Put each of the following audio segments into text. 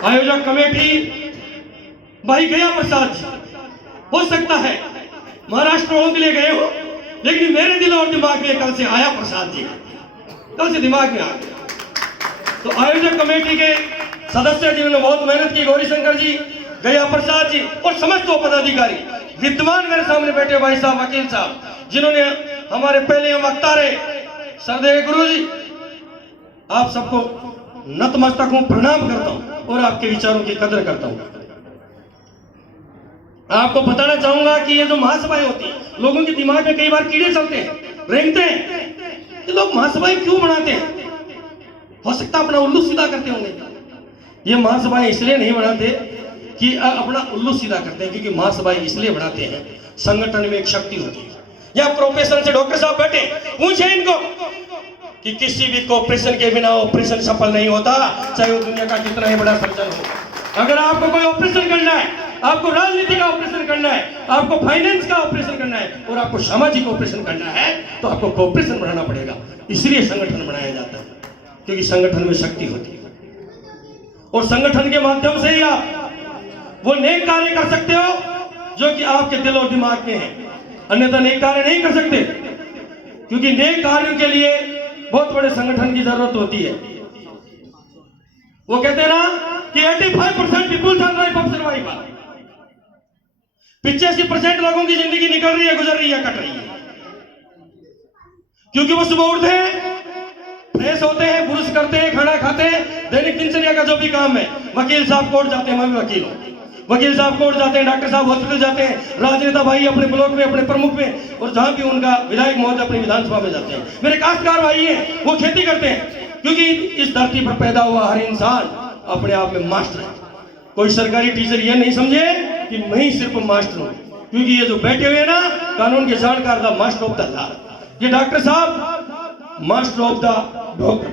आयोजक कमेटी भाई गया प्रसाद जी, हो सकता है महाराष्ट्र होम के लिए गए हो, लेकिन मेरे दिल और दिमाग में कल से आया प्रसाद जी, कल से दिमाग में आ गया। तो आयोजक कमेटी के सदस्य जिन्होंने बहुत मेहनत की, गौरी शंकर जी, गया प्रसाद जी और समस्त पदाधिकारी, विद्वान मेरे सामने बैठे भाई साहब, वकील साहब, जिन्होंने हमारे पहले वक्ता रहे, सरदेव गुरु जी, आप सबको नतमस्तक हूं, प्रणाम करता हूं और आपके विचारों की कदर करता हूं। आपको बताना चाहूंगा कि ये जो महासभाएं होती है, लोगों के दिमाग में कई बार कीड़े चलते हैं, रेंगते हैं, ये लोग महासभाएं क्यों बनाते हैं? हो सकता है अपना उल्लू सीधा करते होंगे। ये महासभाएं इसलिए नहीं बनाते कि अपना उल्लू सीधा करते हैं, क्योंकि महासभाएं इसलिए बनाते हैं, संगठन में एक शक्ति होती है। या प्रोफेसर से डॉक्टर साहब बैठे, पूछे इनको कि किसी भी कोऑपरेशन के बिना ऑपरेशन सफल नहीं होता, चाहे वो दुनिया का कितना ही बड़ा सर्जन हो। अगर आपको कोई ऑपरेशन करना है, आपको राजनीति का ऑपरेशन करना है, आपको फाइनेंस का ऑपरेशन करना है और आपको सामाजिक ऑपरेशन करना है, तो आपको कोऑपरेशन बनाना पड़ेगा। इसलिए संगठन बनाया जाता है, क्योंकि संगठन में शक्ति होती है और संगठन के माध्यम से ही आप वो नेक कार्य कर सकते हो जो कि आपके दिल और दिमाग में है, अन्यथा नेक कार्य नहीं कर सकते, क्योंकि नेक कार्यों के लिए बहुत बड़े संगठन की जरूरत होती है। वो कहते हैं ना कि 85% people's are life of survival, 85% लोगों की जिंदगी निकल रही है, गुजर रही है, कट रही है, क्योंकि वो सुबह उठते हैं, फ्रेश होते हैं, ब्रश करते हैं, खाना खाते हैं, दैनिक दिनचर्या का जो भी काम है, वकील साहब कोर्ट जाते हैं, मैं भी वकील हूं, वकील साहब कोर्ट जाते हैं, डॉक्टर साहब हॉस्पिटल जाते हैं, राजनेता भाई अपने ब्लॉक में, अपने प्रमुख में, और जहां भी उनका विधायक महोदय अपनी विधानसभा में जाते हैं। मेरे काश्तकार भाई हैं, वो खेती करते हैं, क्योंकि इस धरती पर पैदा हुआ हर इंसान अपने आप में मास्टर है। कोई सरकारी टीचर ये नहीं समझे कि मैं ही सिर्फ मास्टर हूं, क्योंकि ये जो बैठे हुए ना कानून के जानकार दा मास्टर ऑफ द लॉ, ये डॉक्टर साहब मास्टर ऑफ द डॉक्टर,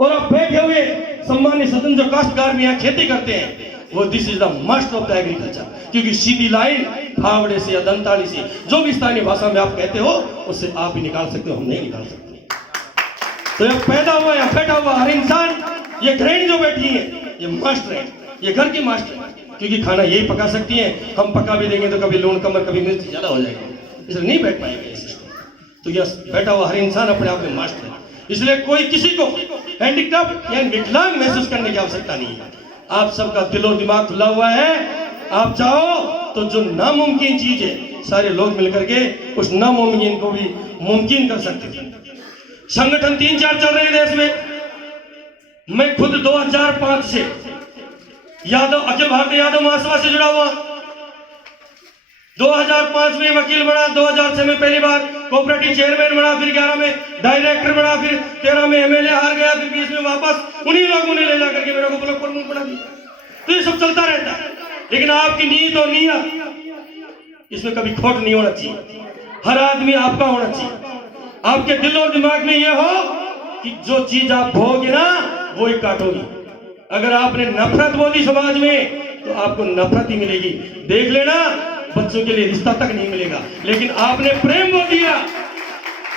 और अब बैठे हुए सम्मान्य सदन जो काश्तकार में यहाँ खेती करते हैं, वो this is the master of the agriculture, क्योंकि सीधी लाइन फावड़े से या दंताली से जो भी स्थानीय भाषा में आप कहते हो उससे आप ही निकाल सकते हो, हम नहीं निकाल सकते। तो ये पैदा हुआ या बैठा हुआ हर इंसान, ये गृहिणी जो बैठी है, ये मास्टर है, ये घर की मास्टर है, क्योंकि खाना यही पका सकती है। हम पका भी देंगे तो कभी लूण कम, कभी मिर्च ज्यादा हो जाएगा, इसलिए नहीं बैठ पाएगा ये सिस्टम। तो यह बैठा हुआ हर इंसान अपने आप में मास्टर है, इसलिए कोई किसी को हैंडीक्राफ्ट या विकलांग महसूस करने की आवश्यकता नहीं है। आप सबका दिल और दिमाग खुला हुआ है, आप चाहो तो जो नामुमकिन चीज है, सारे लोग मिलकर के उस नामुमकिन को भी मुमकिन कर सकते हैं। संगठन 3-4 चल रहे हैं देश में। मैं खुद 2005 से यादव, अखिल भारतीय यादव महासभा से जुड़ा हुआ, 2005 में वकील बना, 2006 में पहली बार कोऑपरेटिव चेयरमैन बना, फिर 11 में डायरेक्टर बना, फिर 13 में एमएलए हार गया, फिर 20 में वापस उन्हीं लोगों ने ले जाकर के मेरे को ब्लॉक प्रमुख बना दिया। तो ये सब चलता रहता है, लेकिन आपकी नीयत और नियत, इसमें कभी खोट नहीं होना चाहिए। हर आदमी आपका होना चाहिए। आपके दिल और दिमाग में यह हो कि जो चीज आप भोगे ना वो ही काटोगी। अगर आपने नफरत बोली समाज में तो आपको नफरत ही मिलेगी। देख लेना, बच्चों के लिए रिश्ता तक नहीं मिलेगा, लेकिन आपने प्रेम बो दिया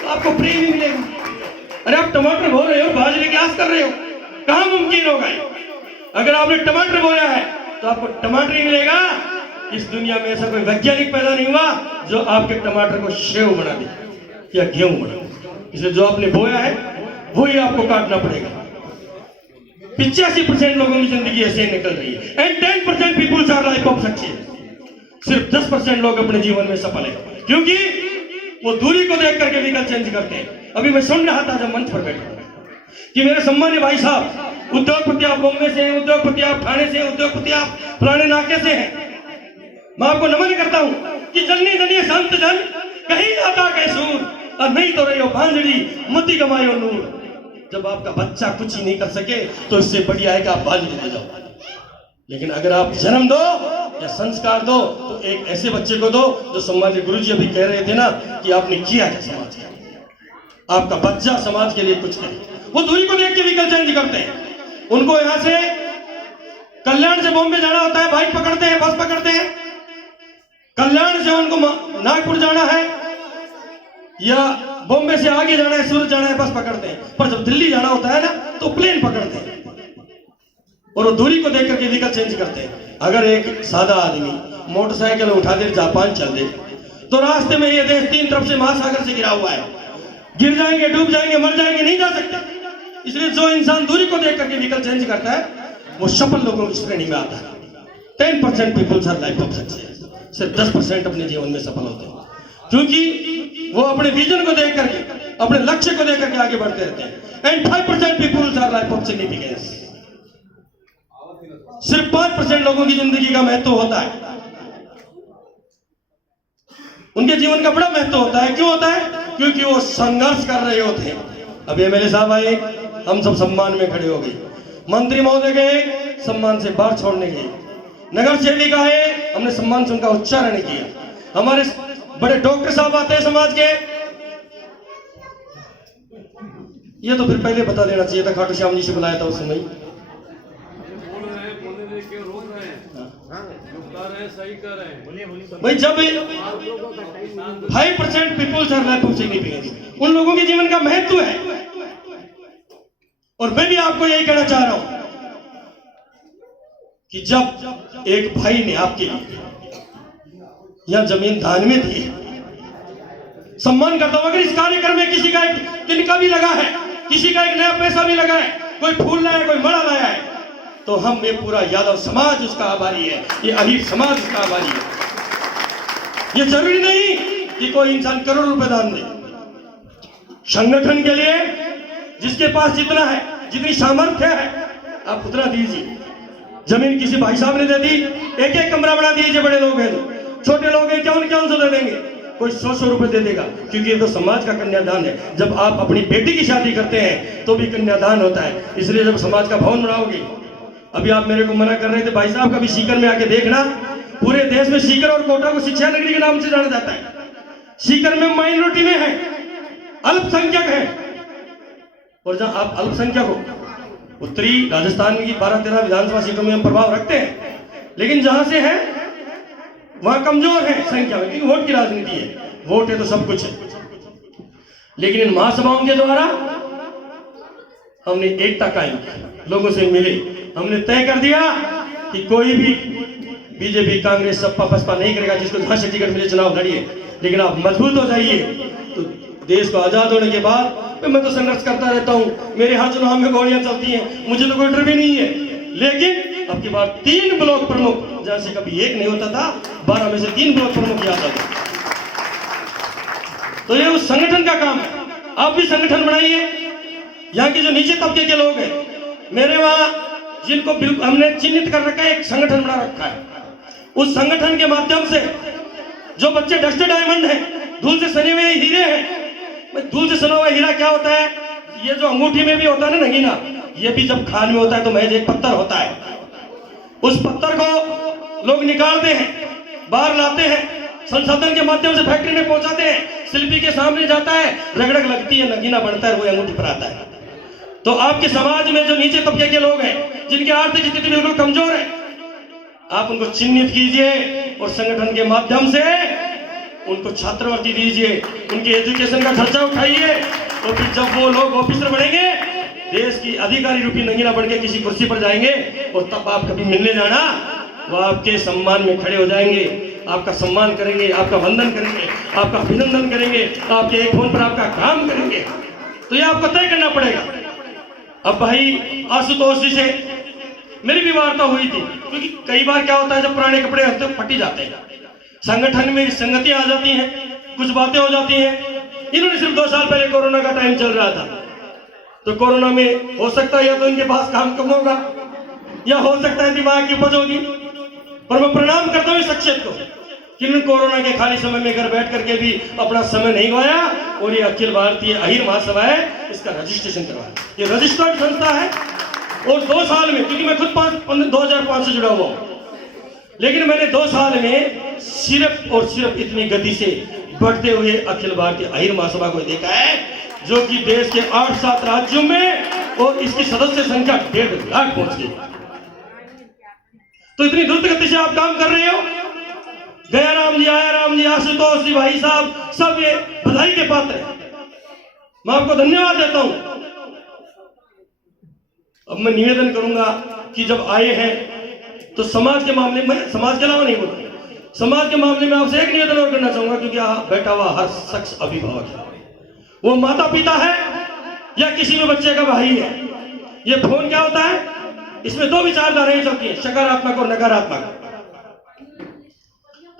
तो आपको प्रेम ही मिलेगा। अरे आप टमाटर बो रहे हो, बाजरे की आस कर रहे हो, कहां मुमकिन होगा? अगर आपने टमाटर बोया है तो आपको टमाटर ही मिलेगा। इस दुनिया में ऐसा कोई वैज्ञानिक पैदा नहीं हुआ जो आपके टमाटर को सेव बना दे या गेहूं बना दे। इसलिए जो आपने बोया है वही आपको काटना पड़ेगा। 85% लोगों की जिंदगी ऐसे ही निकल रही है, and 10% people's are life of success. सिर्फ 10% लोग अपने जीवन में सफल है, क्योंकि वो दूरी को देख करके व्हीकल चेंज करते हैं। अभी मैं सुन रहा था जब मंच पर बैठा कि मेरे सम्मान्य भाई साहब उद्योगपति आप बॉम्बे से हैं, उद्योगपति आप ठाणे से, उद्योगपति आप फलाने नाके से हैं। मैं आपको नमन करता हूं कि जन्नी जनिए संत जन कहीं जाता कैसूर, और नहीं तो रही भांजड़ी मती कमायो नूर। जब आपका बच्चा कुछ ही नहीं कर सके तो इससे बढ़िया है कि आप भांजड़ी ले जाओ, लेकिन अगर आप जन्म दो या संस्कार दो तो एक ऐसे बच्चे को दो जो सम्मानित गुरुजी अभी कह रहे थे ना कि आपने किया क्या समाज के लिए। आपका बच्चा समाज के लिए कुछ करे। वो दूरी को देख के व्हीकल चेंज करते हैं। उनको यहां से कल्याण से बॉम्बे जाना होता है, बाइक पकड़ते हैं, बस पकड़ते हैं। कल्याण से उनको नागपुर जाना है या बॉम्बे से आगे जाना है, सूरत जाना है, बस पकड़ते हैं। पर जब दिल्ली जाना होता है ना तो प्लेन पकड़ते हैं। और वो दूरी को देख करके व्हीकल चेंज करते हैं। अगर एक सादा आदमी मोटरसाइकिल उठा दे जापान चल दे तो रास्ते में ये देश 3 तरफ से महासागर से घिरा हुआ है, गिर जाएंगे, डूब जाएंगे, मर जाएंगे, नहीं जा सकते। इसलिए जो इंसान दूरी को देख करके व्हीकल चेंज करता है वो सफल लोगों की श्रेणी में आता है। 10% peoples are life of success, सिर्फ 10% अपने जीवन में सफल होते हैं, क्योंकि वो अपने विजन को देख करके, अपने लक्ष्य को देख करके आगे बढ़ते रहते हैं। And 5% peoples are life of significance, सिर्फ 5% लोगों की जिंदगी का महत्व होता है, उनके जीवन का बड़ा महत्व होता है। क्यों होता है? क्योंकि वो संघर्ष कर रहे होते हैं। अब एमएलए साहब आए, हम सब सम्मान में खड़े हो गए, मंत्री महोदय गए, सम्मान से बाहर छोड़ने गए, नगर सेविका आए, हमने सम्मान से उनका उच्चारण किया, हमारे बड़े डॉक्टर साहब आते हैं समाज के, ये तो फिर पहले बता देना चाहिए था, खाटू श्याम जी से बुलाया था उस समय। भाई जब 5% peoples are life of significance, उन लोगों के जीवन का महत्व है। और मैं भी आपको यही कहना चाह रहा हूं कि जब एक भाई ने आपके लिए यह जमीन दान में दी है, सम्मान करता हूं। अगर इस कार्यक्रम में किसी का एक तिनका भी लगा है, किसी का एक नया पैसा भी लगा है, कोई फूल लाया, कोई मड़ा लाया है, तो हम ये पूरा यादव समाज उसका आभारी है, ये अहीर समाज उसका आभारी है। ये जरूरी नहीं कि कोई इंसान करोड़ रुपए दान दे, संगठन के लिए जिसके पास जितना है, जितनी सामर्थ्य है, आप उतना दीजिए। जमीन किसी भाई साहब ने दे दी, एक एक कमरा बना दीजिए, बड़े लोग हैं, छोटे लोग हैं, क्या दे देंगे, कोई 100 रुपए दे देगा, क्योंकि ये तो समाज का कन्यादान है। जब आप अपनी बेटी की शादी करते हैं तो भी कन्यादान होता है। इसलिए जब समाज का भवन बनाओगे, अभी आप मेरे को मना कर रहे थे भाई साहब, कभी सीकर में आके देखना, पूरे देश में सीकर और कोटा को शिक्षा नगरी के नाम से जाना जाता है। सीकर में माइनॉरिटी में है, अल्पसंख्यक है, और जहां आप अल्पसंख्यक हो, उत्तरी राजस्थान की 12-13 विधानसभा सीटों में हम प्रभाव रखते हैं, लेकिन जहां से है वहां कमजोर है संख्या में, क्योंकि वोट की राजनीति है, वोट है तो सब कुछ है। लेकिन इन महासभाओं के द्वारा हमने एकता कायम की, लोगों से मिले, हमने तय कर दिया कि कोई भी बीजेपी, कांग्रेस, सपा, बसपा नहीं करेगा, जिसको जहां से टिकट मिले चुनाव लड़िए, लेकिन आप मजबूत हो जाइए। तो देश को आजाद होने के बाद मैं तो संघर्ष करता रहता हूं, मेरे हर चुनाव में गोलियां चलती हैं, मुझे तो कोई डर भी नहीं है, लेकिन अब की बार 3 ब्लॉक प्रमुख, जहां से कभी एक नहीं होता था, 12 में से 3 ब्लॉक प्रमुख याद आता। तो ये उस संगठन का काम है। आप भी संगठन बनाइए। यहाँ के जो नीचे तबके के लोग हैं, मेरे वहां जिनको बिल्कुल हमने चिन्हित कर रखा है, एक संगठन बना रखा है। उस संगठन के माध्यम से जो बच्चे डस्टेड डायमंड है, धूल से सने हुए हीरे हैं, धूल से सना हुआ हीरा क्या होता है, ये जो अंगूठी में भी होता है ना नगीना, ये भी जब खान में होता है तो महज एक पत्थर होता है। उस पत्थर को लोग निकालते हैं, बाहर लाते हैं, संसाधन के माध्यम से फैक्ट्री में पहुंचाते हैं, शिल्पी के सामने जाता है, रगड़क लगती है, नगीना बनता है, वो अंगूठी पर आता है। तो आपके समाज में जो नीचे तबके के लोग हैं, जिनकी आर्थिक स्थिति बिल्कुल कमजोर है, आप उनको चिन्हित कीजिए और संगठन के माध्यम से उनको छात्रवृत्ति दीजिए, उनके एजुकेशन का खर्चा उठाइए, और फिर जब वो लोग ऑफिसर बनेंगे, देश की अधिकारी रूपी नगीना बन के किसी कुर्सी पर जाएंगे, और तब आप कभी मिलने जाना, वो आपके सम्मान में खड़े हो जाएंगे, आपका सम्मान करेंगे, आपका वंदन करेंगे, आपका अभिनंदन करेंगे, आपके एक फोन पर आपका काम करेंगे। तो ये आपको तय करना पड़ेगा। अब भाई आशुतोष जी से मेरी भी वार्ता हुई थी, क्योंकि कई बार क्या होता है, जब पुराने कपड़े हफ्ते फटी जाते हैं, संगठन में संगतियां आ जाती हैं, कुछ बातें हो जाती हैं। इन्होंने सिर्फ 2 साल पहले कोरोना का टाइम चल रहा था, तो कोरोना में हो सकता है या तो इनके पास काम कम होगा, या हो सकता है दिमाग की उपज होगी, पर मैं प्रणाम करता हूं इस शख्सियत को, जिन्होंने कोरोना के खाली समय में घर बैठ करके भी अपना समय नहीं गवाया, और ये अखिल भारतीय अहीर महासभा है, इसका रजिस्ट्रेशन करवाया। ये रजिस्टर्ड संस्था है, और 2 साल में, क्योंकि मैं खुद 2005 से जुड़ा हुआ हूं, लेकिन मैंने 2 साल में सिर्फ और सिर्फ इतनी गति से बढ़ते हुए अखिल भारतीय अहीर महासभा को देखा है, जो कि देश के 8-7 राज्यों में, और इसकी सदस्य संख्या 1.5 लाख पहुंच गई। तो इतनी द्रुत गति से आप काम कर रहे हो। गया राम जी, आया राम जी, आशुतोष जी, भाई साहब, सब ये बधाई के पात्र हैं। मैं आपको धन्यवाद देता हूं। अब मैं निवेदन करूंगा कि जब आए हैं तो समाज के मामले में, समाज के अलावा नहीं बोलूंगा, समाज के मामले में आपसे एक निवेदन और करना चाहूंगा, क्योंकि यहाँ बैठा हुआ हर शख्स अभिभावक है, वो माता पिता है या किसी में बच्चे का भाई है। ये फोन क्या होता है, इसमें दो विचारधाराएं चलती हैं, सकारात्मक और नकारात्मक।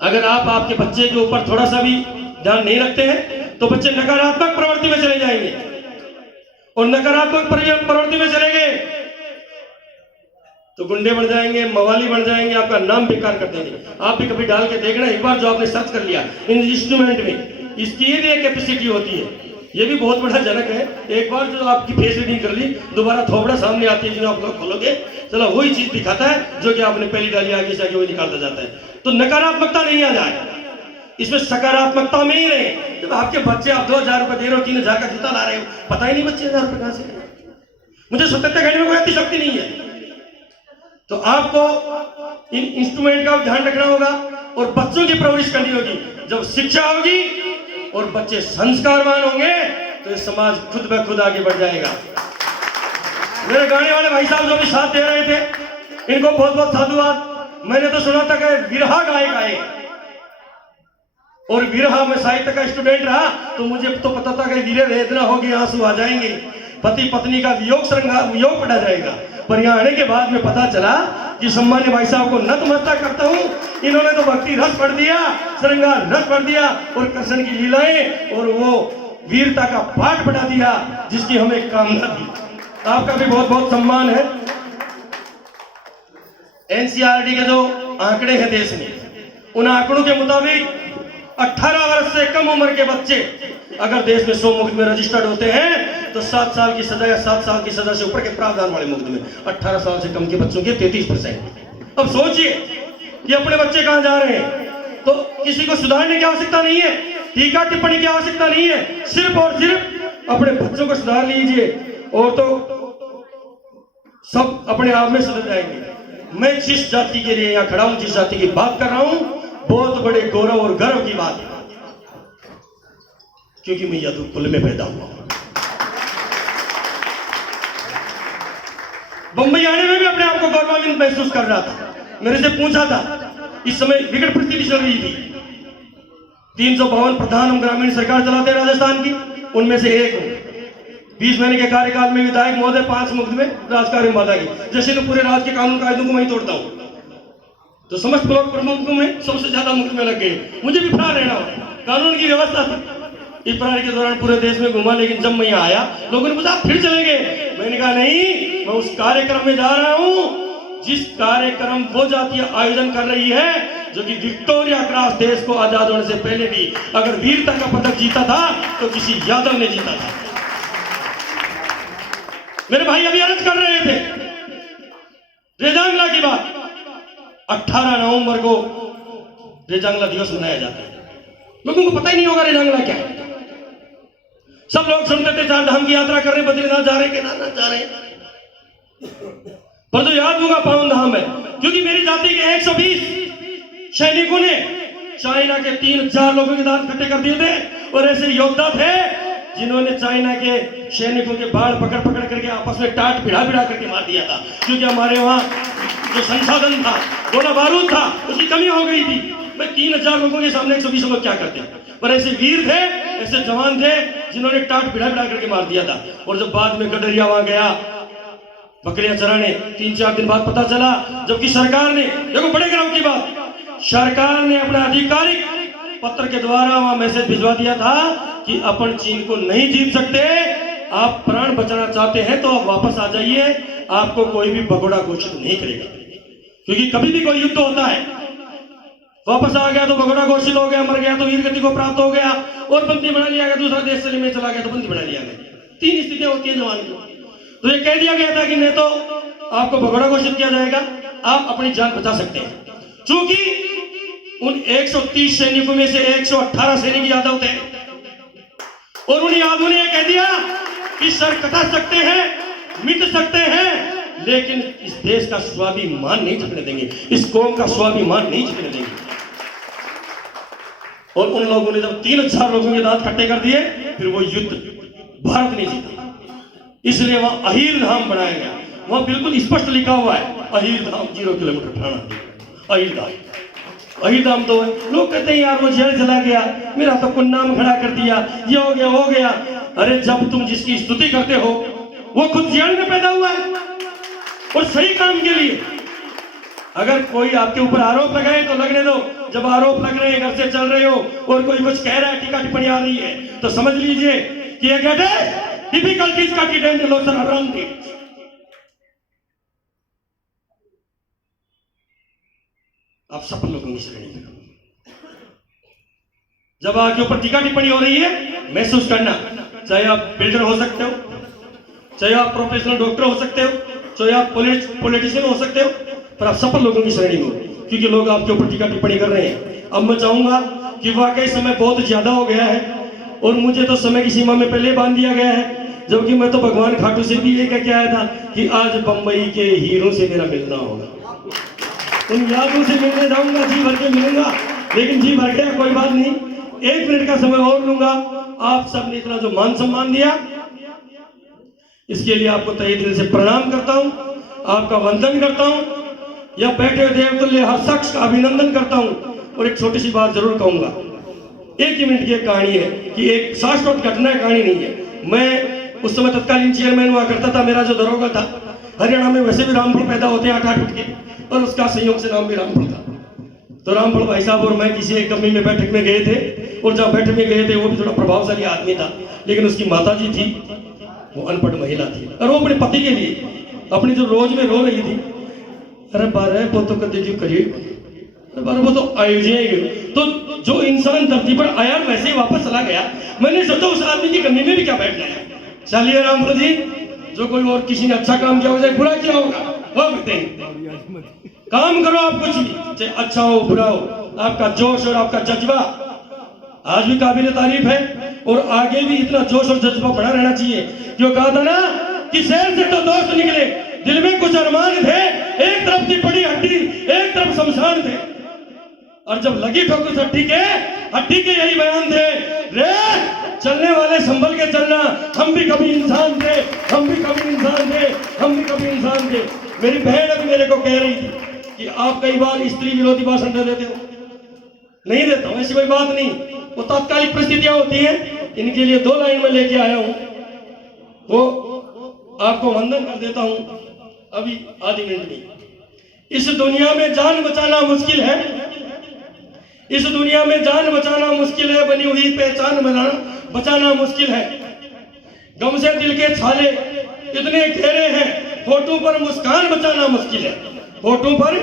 अगर आप आपके बच्चे के ऊपर थोड़ा सा भी ध्यान नहीं रखते हैं तो बच्चे नकारात्मक प्रवृत्ति में चले जाएंगे, और नकारात्मक प्रवृत्ति में चले गए तो गुंडे बन जाएंगे, मवाली बन जाएंगे, आपका नाम बेकार कर देंगे। आप भी कभी डाल के देखना, एक बार जो आपने सर्च कर लिया इन इंस्ट्रूमेंट में, इसकी भी एक कैपेसिटी होती है, ये भी बहुत बड़ा जनक है। एक बार जो आपकी फेस रीडिंग कर ली, दोबारा थोबड़ा सामने आती है, जो आप लोग खोलोगे चलो वही चीज दिखाता है जो कि आपने पहली डाली, आगे से आगे वही निकालता जाता है। तो नकारात्मकता नहीं आ जाए, इसमें सकारात्मकता में ही रहे। जब आपके बच्चे, आप 2000 रुपए दे रहे हो, 3000 का जूता ला रहे हो, पता ही नहीं बच्चे 1000 रुपए कहां से। मुझे सत्यता कहने में कोई अति शक्ति नहीं है। तो आपको इन इंस्ट्रूमेंट का ध्यान रखना होगा और बच्चों की परवरिश करनी होगी। जब शिक्षा होगी और बच्चे संस्कारवान होंगे तो ये समाज खुद ब खुद आगे बढ़ जाएगा। मेरे गाने वाले भाई साहब जो भी साथ दे रहे थे, इनको बहुत बहुत साधुवाद। मैंने तो सुना था कि विरहा गायक आए, और विरहा में साहित्य का स्टूडेंट रहा तो मुझे तो पता था कि विरह वेदना होगी, आंसू आ जाएंगे, पति पत्नी का वियोग पड़ा जाएगा। पर यहाँ आने के बाद में पता चला कि सम्मान्य भाई साहब को नतमस्तक करता हूँ, इन्होंने तो भक्ति रस पढ़ दिया, श्रृंगार रस पढ़ दिया, और कृष्ण की लीलाएं और वो वीरता का पाठ बढ़ा दिया जिसकी हमें कामना थी। आपका भी बहुत बहुत सम्मान है। एनसीईआरटी के जो आंकड़े हैं देश में, उन आंकड़ों के मुताबिक 18 वर्ष से कम उम्र के बच्चे अगर देश में 100 मुकदमे रजिस्टर्ड होते हैं तो 7 साल की सजा या 7 साल की सजा से ऊपर के प्रावधान वाले मुकदमे 18 साल से कम के बच्चों के 33%। अब सोचिए कि अपने बच्चे कहां जा रहे हैं, तो किसी को सुधारने की आवश्यकता नहीं है, टीका टिप्पणी की आवश्यकता नहीं है, सिर्फ और सिर्फ अपने बच्चों को सुधार लीजिए और तो सब अपने आप में सुधर जाएंगे। मैं जिस जाति के लिए यहां खड़ा हूं, जिस जाति की बात कर रहा हूं, बहुत बड़े गौरव और गर्व की बात है, क्योंकि मैं यादव कुल में पैदा हुआ हूं। बंबई आने में भी अपने आप को गौरवान्वित महसूस कर रहा था। मेरे से पूछा था, इस समय विकट परिस्थिति चल रही थी, 352 प्रधान हम ग्रामीण सरकार चलाते हैं राजस्थान की, उनमें से एक हूं। 20 महीने के कार्यकाल में विधायक महोदय 5 मुकदमे राजकार्य माता की, जैसे तो पूरे राज्य के कानून कायदों को मैं तोड़ता हूं, तो समस्त ब्लॉक प्रमुखों में सबसे ज्यादा मुकदमे लग गए। मुझे भी फरार रहना होता, कानून की व्यवस्था थी। इस प्रकार के दौरान पूरे देश में घुमा, लेकिन जब मैं यहाँ आया लोगों ने पूछा फिर चले गए। मैंने कहा नहीं, मैं उस कार्यक्रम में जा रहा हूँ जिस कार्यक्रम वो जाति आयोजन कर रही है जो कि विक्टोरिया क्रॉस देश को आजाद होने से पहले भी अगर वीरता का पदक जीता था तो किसी यादव ने जीता था। मेरे भाई अभी अर्ज कर रहे थे रेजांगला की बात। 18 नवंबर को रेजांगला दिवस मनाया जाता है। लोगों को पता ही नहीं होगा रेजांगला क्या है। सब लोग सुनते थे 4 धाम की यात्रा कर रहे, बद्रीनाथ जा रहे, केदारनाथ जा रहे, पर जो याद होगा पावन धाम है, क्योंकि मेरी जाति के 120 सैनिकों ने चाइना के 3000 लोगों के दांत खट्टे कर दिए थे। और ऐसे योद्धा थे जिन्होंने चाइना के सैनिकों के बाढ़ पकड़ पकड़ करके आपस में टाट भिड़ा भिड़ा करके मार दिया था, क्योंकि हमारे वहां जो संसाधन था, गोला बारूद था, उसकी कमी हो गई थी। मैं 3000 लोगों के सामने 120 लोग क्या करते, पर ऐसे वीर थे, ऐसे जवान थे जिन्होंने टाट भिड़ा भिड़ा करके मार दिया था। और जब बाद में गडरिया वहां गया बकरियां चराने, 3-4 दिन बाद पता चला, जबकि सरकार ने, देखो बड़े गर्व की बात, सरकार ने अपना आधिकारिक पत्र के द्वारा वहां मैसेज भिजवा दिया था कि अपन चीन को नहीं जीत सकते, आप प्राण बचाना चाहते हैं तो आप वापस आ जाइए, आपको कोई भी भगोड़ा घोषित नहीं करेगा। क्योंकि कभी भी कोई युद्ध होता है, वापस आ गया तो भगोड़ा घोषित हो गया, मर गया तो वीर गति को प्राप्त हो गया, और बंदी बना लिया गया, दूसरा देश से में चला गया तो बंदी बना लिया गया। 3 स्थितियां होती है जवान की। तो ये कह दिया गया था कि नहीं तो आपको भगोड़ा घोषित किया जाएगा, आप अपनी जान बचा सकते हैं। चूंकि उन 130 सैनिकों में से 118 सैनिक यादव थे, और उन यादवों ने कह दिया कि सर कटा सकते हैं, मिट सकते हैं, लेकिन इस देश का स्वाभिमान नहीं झुकने देंगे, इस कौम का स्वाभिमान नहीं झुकने देंगे। और उन लोगों ने जब 3000 लोगों के दांत खट्टे कर दिए, फिर वो युद्ध भारत ने जीता। इसलिए वहां अहीर धाम बनाया गया। वहां बिल्कुल स्पष्ट लिखा हुआ है अहिर धाम 0 किलोमीटर ठाणा अहिर धाम। अहिर धाम तो है। लोग कहते हैं यार वो जेल चला गया, मेरा तो कुछ नाम खड़ा कर दिया, ये हो गया हो गया। अरे जब तुम जिसकी स्तुति करते हो वो खुद जेल में पैदा हुआ है और सही काम के लिए। अगर कोई आपके ऊपर आरोप लगाए तो लगने दो, जब आरोप लग रहे हैं, घर से चल रहे हो और कोई कुछ कह रहा है, टीका टिप्पणी आ रही है, तो समझ लीजिए कि ये कहते हैं डिफिकल्टीज का टिडेंट लोसन अराउंड इट। आप सफल लोगों की श्रेणी में जब आपके ऊपर टीका टिप्पणी हो रही है, महसूस करना, चाहे आप बिल्डर हो सकते हो, चाहे आप प्रोफेशनल डॉक्टर हो सकते हो, चाहे आप पॉलिटिशियन हो सकते हो, पर आप सफल लोगों की श्रेणी में हो, क्योंकि लोग आपके ऊपर टीका टिप्पणी कर रहे हैं। अब मैं चाहूंगा कि वाकई समय बहुत ज्यादा हो गया है और मुझे तो समय की सीमा में पहले बांध दिया गया है, जबकि मैं तो भगवान खाटू से भी ये कह के आया था कि आज बंबई के हीरो से मेरा मिलना होगा, उन यादों से मिलने जाऊंगा, जी भर के मिलूंगा। लेकिन जी भर गया, कोई बात नहीं, 1 मिनट का समय और लूंगा। आप सबने इतना जो मान सम्मान दिया, इसके लिए आपको तहे दिल से प्रणाम करता हूं, आपका वंदन करता हूं, या बैठे देवतुल्य हर शख्स का अभिनंदन करता हूं। और एक छोटी सी बात जरूर कहूंगा, 1 ही मिनट की एक कहानी है कि एक शाश्वत घटना कहानी नहीं है। मैं उस समय तत्कालीन चेयरमैन हुआ करता था, मेरा जो दरोगा था, हरियाणा में वैसे भी रामफल पैदा होते हैं 8-8 फुट के, और उसका संयोग से नाम भी रामफल था। तो रामफल भाई साहब और मैं किसी एक कंपनी में बैठक में गए थे, और जब बैठक में गए थे वो भी थोड़ा प्रभावशाली आदमी था, लेकिन उसकी माता जी थी वो अनपढ़ महिला थी, और वो अपने पति के लिए अपनी जो रोज में रो रही थी, अरे बारे वो तो कदे जो करीब, अरे बारे वो तो आयोजिए। तो जो इंसान धरती पर आया वैसे ही वापस चला गया। मैंने सोचा उस आदमी की कंपनी में भी क्या बैठना है। चलिए रामफल जी, जो कोई और किसी ने अच्छा काम किया हो, चाहे बुरा किया होगा, वो कहते हैं काम करो आप कुछ भी, चाहे अच्छा हो बुरा हो, आपका जोश और आपका जज्बा आज भी काबिल तारीफ है, और आगे भी इतना जोश और जज्बा बना रहना चाहिए। क्यों कहा था ना कि शहर से तो दोस्त निकले, दिल में कुछ अरमान थे, एक तरफ थी बड़ी हड्डी, एक तरफ शमशान थे, और जब लगी ठोकर हड्डी के यही बयान थे, रे चलने वाले संभल के चलना, हम भी कभी इंसान थे, हम भी कभी इंसान थे, हम भी कभी इंसान थे। मेरी बहन अभी मेरे को कह रही थी कि आप कई बार स्त्री विरोधी भाषण दे देते हो। नहीं देता हूं, ऐसी कोई बात नहीं, वो तात्कालिक परिस्थितियां होती हैं। इनके लिए 2 लाइन में लेके आया हूं, वो आपको वंदन कर देता हूं अभी आधी मिनट में। इस दुनिया में जान बचाना मुश्किल है, इस दुनिया में जान बचाना मुश्किल है, बनी हुई पहचान बचाना मुश्किल है। गम से दिल के छाले इतने गहरे हैं, होठों पर मुस्कान बचाना मुश्किल है, होठों पर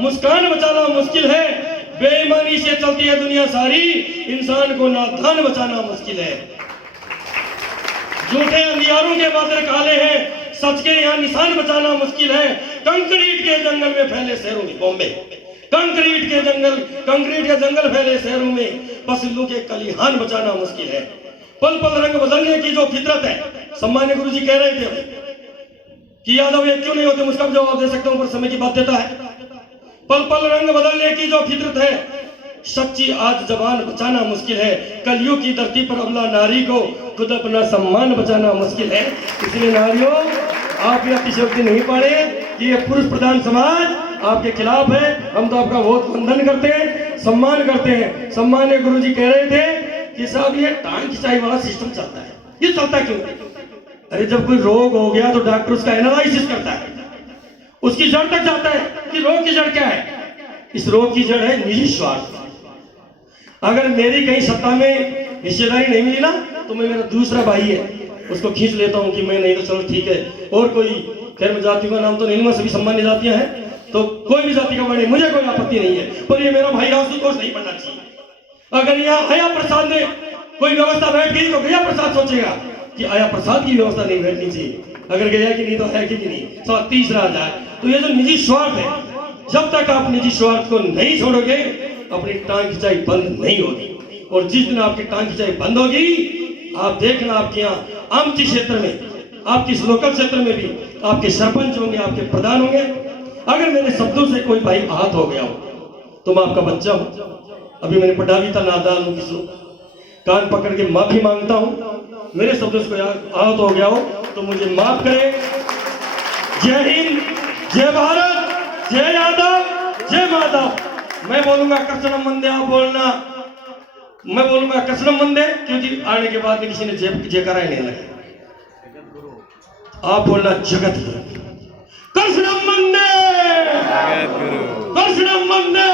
मुस्कान बचाना मुश्किल है। बेईमानी से चलती है दुनिया सारी, इंसान को नादान बचाना मुश्किल है। झूठे अंधियारों के बादल काले हैं, सच के यहाँ निशान बचाना मुश्किल है। कंक्रीट के जंगल में फैले शहरों में, बॉम्बे कंक्रीट के जंगल फैले शहरों में पसिल्लों के कलिहान बचाना मुश्किल है। पल पल रंग बदलने की जो फितरत है, सम्मान्य गुरु जी कह रहे थे कि यादव ये क्यों नहीं होते, उसका जवाब दे सकता हूं पर समय की बाध्यता है। पल पल रंग बदलने की जो फितरत है, सच्ची आज जबान बचाना मुश्किल है। कलयुग की धरती पर अबला नारी को खुद अपना सम्मान बचाना मुश्किल है। इसलिए नारियों, आप यह अतिशयोक्ति नहीं पाड़े कि ये पुरुष प्रधान समाज आपके खिलाफ है। हम तो आपका बहुत वंदन करते हैं, सम्मान करते हैं। सम्मान्य गुरु जी कह रहे थे कि साहब ये टांग खिंचाई वाला सिस्टम चलता है, ये चलता क्यों? अरे जब कोई रोग हो गया तो डॉक्टर उसका एनालिसिस करता है, उसकी जड़ तक जाता है कि रोग की जड़ क्या है। इस रोग की जड़ है निजी स्वार्थ। अगर मेरी कहीं सत्ता में हिस्सेदारी नहीं मिली ना, तो मैं, मेरा दूसरा भाई है, उसको खींच लेता हूं कि मैं नहीं तो चलो ठीक है। और कोई खैर जाति का नाम तो नहीं लूंगा, सभी सम्मान्य जातियां हैं, तो कोई भी जाति का वर्णन मुझे कोई आपत्ति नहीं है, पर ये मेरा भाई आशुतोष नहीं बनना चाहिए। अगर यहाँ आया प्रसाद में कोई व्यवस्था बैठ गई तो गया प्रसाद सोचेगा कि आया प्रसाद की व्यवस्था नहीं बैठनी चाहिए, अगर गया कि नहीं तो है कि नहीं, तो तीसरा आ जाए। तो ये जो निजी स्वार्थ है, जब तक आप निजी स्वार्थ को नहीं छोड़ोगे अपनी टांग खिंचाई बंद नहीं होगी। और जिस दिन आपकी टांग खिंचाई बंद होगी, आप देखना आपके यहाँ आमची क्षेत्र में, आपकी इस लोकल क्षेत्र में भी आपके सरपंच होंगे, आपके प्रधान होंगे। अगर मेरे शब्दों से कोई भाई आहत हो गया हो तो मैं आपका बच्चा हूं। अभी मैंने पढ़ा भी था, नादान हूं, किसी कान पकड़ के माफी मांगता हूं। मेरे शब्दों से कोई आहत हो गया हो तो मुझे माफ करें। जय हिंद, जय भारत, जय यादव, जय माधव। मैं बोलूंगा कृष्णम वंदे, आप बोलना। मैं बोलूंगा कृष्णम वंदे, क्योंकि आने के बाद में किसी ने जयकारा ही नहीं लगे। आप बोलना जगत गुरु, कृष्णम वंदे, कृष्णम वंदे,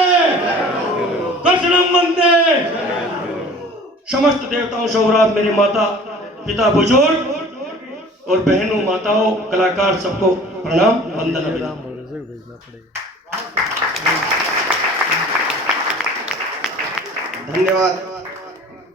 कृष्णम वंदे। समस्त देवताओं सौराब, मेरी माता पिता बुजुर्ग और बहनों माताओं कलाकार सबको प्रणाम वंदन अभिनंदन। धन्यवाद।